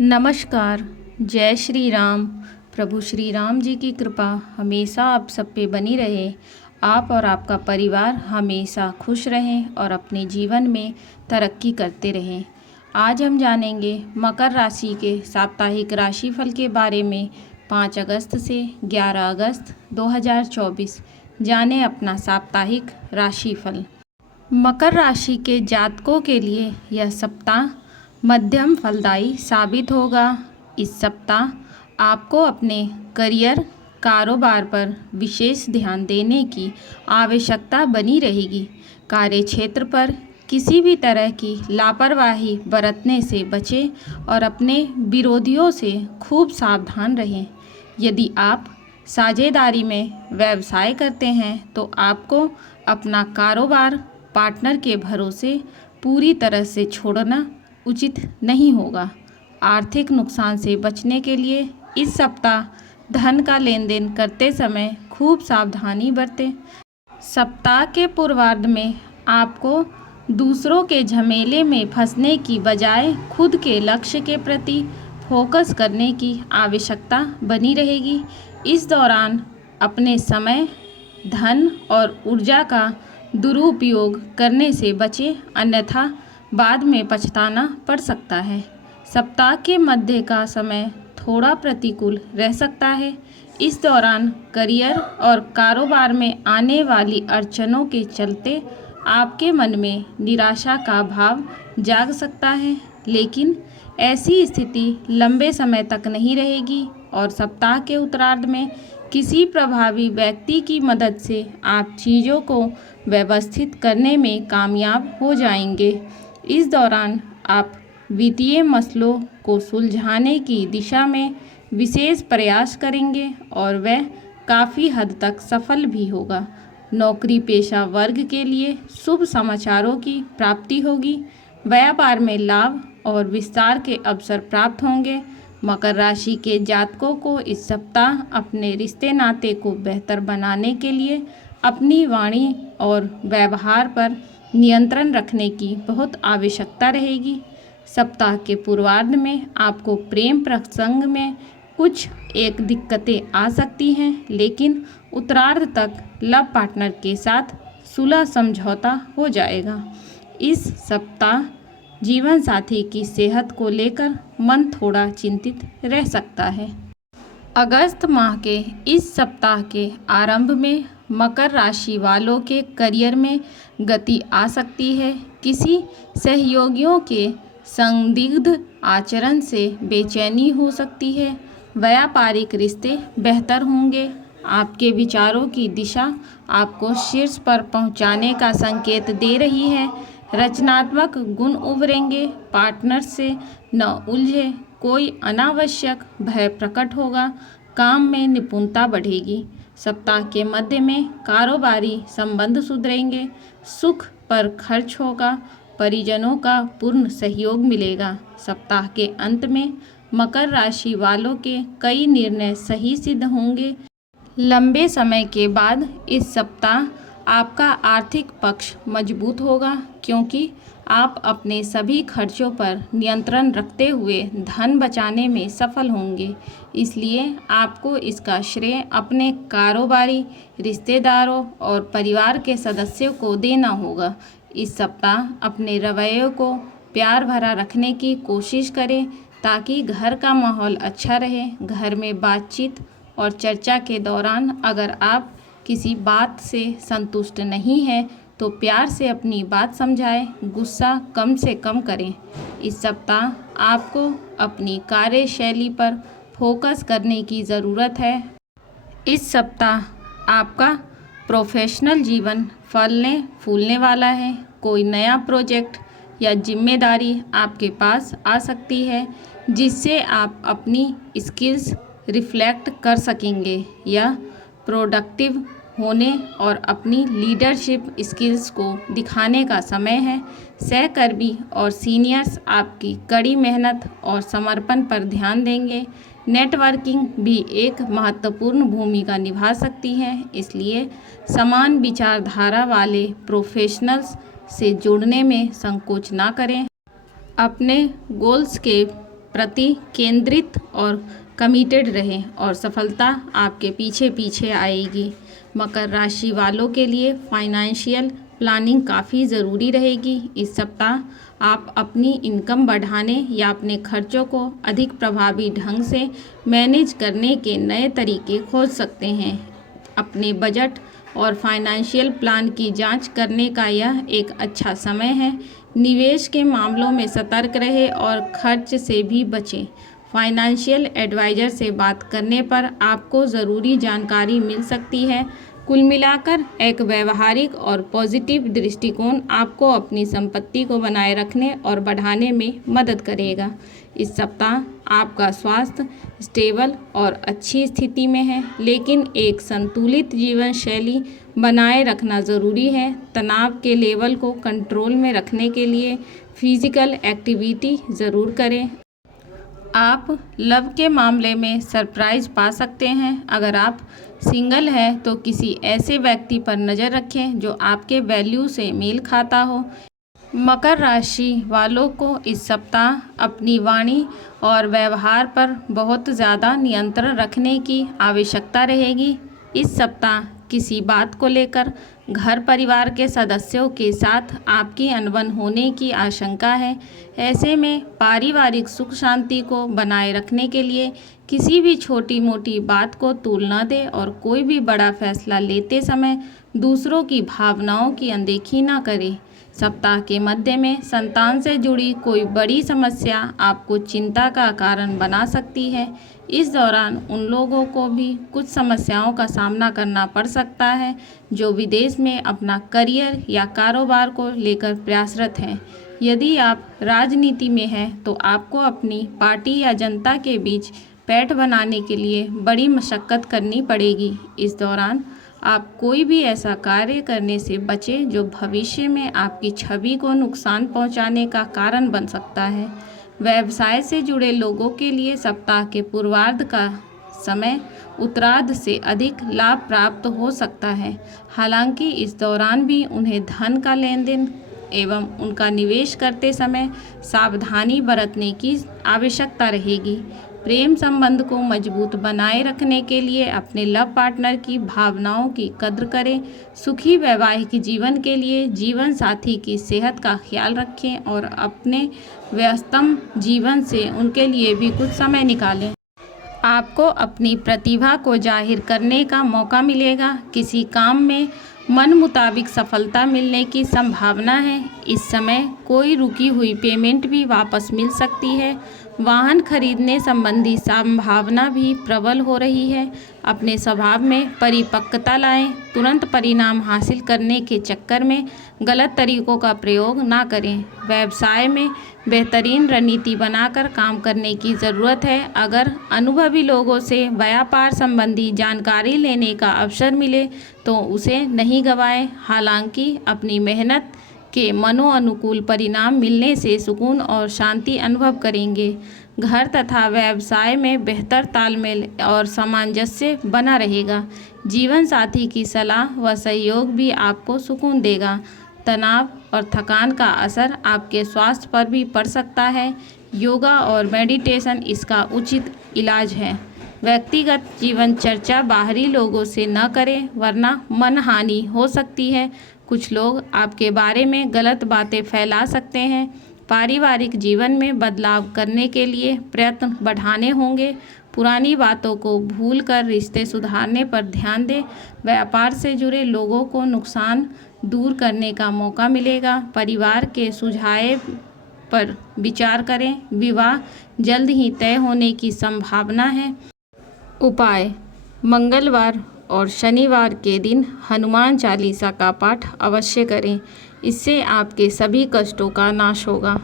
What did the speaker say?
नमस्कार। जय श्री राम। प्रभु श्री राम जी की कृपा हमेशा आप सब पे बनी रहे। आप और आपका परिवार हमेशा खुश रहें और अपने जीवन में तरक्की करते रहें। आज हम जानेंगे मकर राशि के साप्ताहिक राशिफल के बारे में। 5 अगस्त से 11 अगस्त 2024 जाने अपना साप्ताहिक राशिफल। मकर राशि के जातकों के लिए यह सप्ताह मध्यम फलदायी साबित होगा। इस सप्ताह आपको अपने करियर कारोबार पर विशेष ध्यान देने की आवश्यकता बनी रहेगी। कार्यक्षेत्र पर किसी भी तरह की लापरवाही बरतने से बचें और अपने विरोधियों से खूब सावधान रहें। यदि आप साझेदारी में व्यवसाय करते हैं तो आपको अपना कारोबार पार्टनर के भरोसे पूरी तरह से छोड़ना उचित नहीं होगा। आर्थिक नुकसान से बचने के लिए इस सप्ताह धन का लेन देन करते समय खूब सावधानी बरतें। सप्ताह के पूर्वार्ध में आपको दूसरों के झमेले में फंसने की बजाय खुद के लक्ष्य के प्रति फोकस करने की आवश्यकता बनी रहेगी। इस दौरान अपने समय, धन और ऊर्जा का दुरुपयोग करने से बचें, अन्यथा बाद में पछताना पड़ सकता है। सप्ताह के मध्य का समय थोड़ा प्रतिकूल रह सकता है। इस दौरान करियर और कारोबार में आने वाली अड़चनों के चलते आपके मन में निराशा का भाव जाग सकता है, लेकिन ऐसी स्थिति लंबे समय तक नहीं रहेगी और सप्ताह के उत्तरार्ध में किसी प्रभावी व्यक्ति की मदद से आप चीज़ों को व्यवस्थित करने में कामयाब हो जाएंगे। इस दौरान आप वित्तीय मसलों को सुलझाने की दिशा में विशेष प्रयास करेंगे और वह काफ़ी हद तक सफल भी होगा। नौकरी पेशा वर्ग के लिए शुभ समाचारों की प्राप्ति होगी। व्यापार में लाभ और विस्तार के अवसर प्राप्त होंगे। मकर राशि के जातकों को इस सप्ताह अपने रिश्ते नाते को बेहतर बनाने के लिए अपनी वाणी और व्यवहार पर नियंत्रण रखने की बहुत आवश्यकता रहेगी। सप्ताह के पूर्वार्ध में आपको प्रेम प्रसंग में कुछ एक दिक्कतें आ सकती हैं, लेकिन उत्तरार्ध तक लव पार्टनर के साथ सुलह समझौता हो जाएगा। इस सप्ताह जीवन साथी की सेहत को लेकर मन थोड़ा चिंतित रह सकता है। अगस्त माह के इस सप्ताह के आरंभ में मकर राशि वालों के करियर में गति आ सकती है। किसी सहयोगियों के संदिग्ध आचरण से बेचैनी हो सकती है। व्यापारिक रिश्ते बेहतर होंगे। आपके विचारों की दिशा आपको शीर्ष पर पहुंचाने का संकेत दे रही है। रचनात्मक गुण उभरेंगे। पार्टनर से न उलझे। कोई अनावश्यक भय प्रकट होगा। काम में निपुणता बढ़ेगी। सप्ताह के मध्य में कारोबारी संबंध सुधरेंगे। सुख पर खर्च होगा। परिजनों का पूर्ण सहयोग मिलेगा। सप्ताह के अंत में मकर राशि वालों के कई निर्णय सही सिद्ध होंगे। लंबे समय के बाद इस सप्ताह आपका आर्थिक पक्ष मजबूत होगा, क्योंकि आप अपने सभी खर्चों पर नियंत्रण रखते हुए धन बचाने में सफल होंगे। इसलिए आपको इसका श्रेय अपने कारोबारी रिश्तेदारों और परिवार के सदस्यों को देना होगा। इस सप्ताह अपने रवैये को प्यार भरा रखने की कोशिश करें ताकि घर का माहौल अच्छा रहे। घर में बातचीत और चर्चा के दौरान अगर आप किसी बात से संतुष्ट नहीं हैं तो प्यार से अपनी बात समझाएं। गुस्सा कम से कम करें। इस सप्ताह आपको अपनी कार्यशैली पर फोकस करने की ज़रूरत है। इस सप्ताह आपका प्रोफेशनल जीवन फलने फूलने वाला है। कोई नया प्रोजेक्ट या जिम्मेदारी आपके पास आ सकती है, जिससे आप अपनी स्किल्स रिफ्लेक्ट कर सकेंगे। यह प्रोडक्टिव होने और अपनी लीडरशिप स्किल्स को दिखाने का समय है। सहकर्मी और सीनियर्स आपकी कड़ी मेहनत और समर्पण पर ध्यान देंगे। नेटवर्किंग भी एक महत्वपूर्ण भूमिका निभा सकती है, इसलिए समान विचारधारा वाले प्रोफेशनल्स से जुड़ने में संकोच ना करें। अपने गोल्स के प्रति केंद्रित और कमिटेड रहें और सफलता आपके पीछे पीछे आएगी। मकर राशि वालों के लिए फाइनेंशियल प्लानिंग काफ़ी ज़रूरी रहेगी। इस सप्ताह आप अपनी इनकम बढ़ाने या अपने खर्चों को अधिक प्रभावी ढंग से मैनेज करने के नए तरीके खोज सकते हैं। अपने बजट और फाइनेंशियल प्लान की जांच करने का यह एक अच्छा समय है। निवेश के मामलों में सतर्क रहें और खर्च से भी बचें। फाइनेंशियल एडवाइज़र से बात करने पर आपको ज़रूरी जानकारी मिल सकती है। कुल मिलाकर एक व्यवहारिक और पॉजिटिव दृष्टिकोण आपको अपनी संपत्ति को बनाए रखने और बढ़ाने में मदद करेगा। इस सप्ताह आपका स्वास्थ्य स्टेबल और अच्छी स्थिति में है, लेकिन एक संतुलित जीवन शैली बनाए रखना ज़रूरी है। तनाव के लेवल को कंट्रोल में रखने के लिए फिजिकल एक्टिविटी ज़रूर करें। आप लव के मामले में सरप्राइज पा सकते हैं। अगर आप सिंगल हैं तो किसी ऐसे व्यक्ति पर नज़र रखें जो आपके वैल्यू से मेल खाता हो। मकर राशि वालों को इस सप्ताह अपनी वाणी और व्यवहार पर बहुत ज़्यादा नियंत्रण रखने की आवश्यकता रहेगी। इस सप्ताह किसी बात को लेकर घर परिवार के सदस्यों के साथ आपकी अनबन होने की आशंका है। ऐसे में पारिवारिक सुख शांति को बनाए रखने के लिए किसी भी छोटी मोटी बात को तूल न दें और कोई भी बड़ा फैसला लेते समय दूसरों की भावनाओं की अनदेखी न करें। सप्ताह के मध्य में संतान से जुड़ी कोई बड़ी समस्या आपको चिंता का कारण बना सकती है। इस दौरान उन लोगों को भी कुछ समस्याओं का सामना करना पड़ सकता है जो विदेश में अपना करियर या कारोबार को लेकर प्रयासरत हैं। यदि आप राजनीति में हैं तो आपको अपनी पार्टी या जनता के बीच पैठ बनाने के लिए बड़ी मशक्कत करनी पड़ेगी। इस दौरान आप कोई भी ऐसा कार्य करने से बचें जो भविष्य में आपकी छवि को नुकसान पहुंचाने का कारण बन सकता है। व्यवसाय से जुड़े लोगों के लिए सप्ताह के पूर्वार्ध का समय उत्तरार्ध से अधिक लाभ प्राप्त हो सकता है। हालांकि इस दौरान भी उन्हें धन का लेन देन एवं उनका निवेश करते समय सावधानी बरतने की आवश्यकता रहेगी। प्रेम संबंध को मजबूत बनाए रखने के लिए अपने लव पार्टनर की भावनाओं की कद्र करें। सुखी वैवाहिक जीवन के लिए जीवन साथी की सेहत का ख्याल रखें और अपने व्यस्तम जीवन से उनके लिए भी कुछ समय निकालें। आपको अपनी प्रतिभा को जाहिर करने का मौका मिलेगा। किसी काम में मन मुताबिक सफलता मिलने की संभावना है। इस समय कोई रुकी हुई पेमेंट भी वापस मिल सकती है। वाहन खरीदने संबंधी संभावना भी प्रबल हो रही है। अपने स्वभाव में परिपक्वता लाएं। तुरंत परिणाम हासिल करने के चक्कर में गलत तरीकों का प्रयोग ना करें। व्यवसाय में बेहतरीन रणनीति बनाकर काम करने की ज़रूरत है। अगर अनुभवी लोगों से व्यापार संबंधी जानकारी लेने का अवसर मिले तो उसे नहीं गंवाएं। हालांकि अपनी मेहनत के मनोअनुकूल परिणाम मिलने से सुकून और शांति अनुभव करेंगे। घर तथा व्यवसाय में बेहतर तालमेल और सामंजस्य बना रहेगा। जीवन साथी की सलाह व सहयोग भी आपको सुकून देगा। तनाव और थकान का असर आपके स्वास्थ्य पर भी पड़ सकता है। योगा और मेडिटेशन इसका उचित इलाज है। व्यक्तिगत जीवन चर्चा बाहरी लोगों से न करें वरना मनहानि हो सकती है। कुछ लोग आपके बारे में गलत बातें फैला सकते हैं। पारिवारिक जीवन में बदलाव करने के लिए प्रयत्न बढ़ाने होंगे। पुरानी बातों को भूलकर रिश्ते सुधारने पर ध्यान दें। व्यापार से जुड़े लोगों को नुकसान दूर करने का मौका मिलेगा। परिवार के सुझाव पर विचार करें। विवाह जल्द ही तय होने की संभावना है। उपाय: मंगलवार और शनिवार के दिन हनुमान चालीसा का पाठ अवश्य करें। इससे आपके सभी कष्टों का नाश होगा।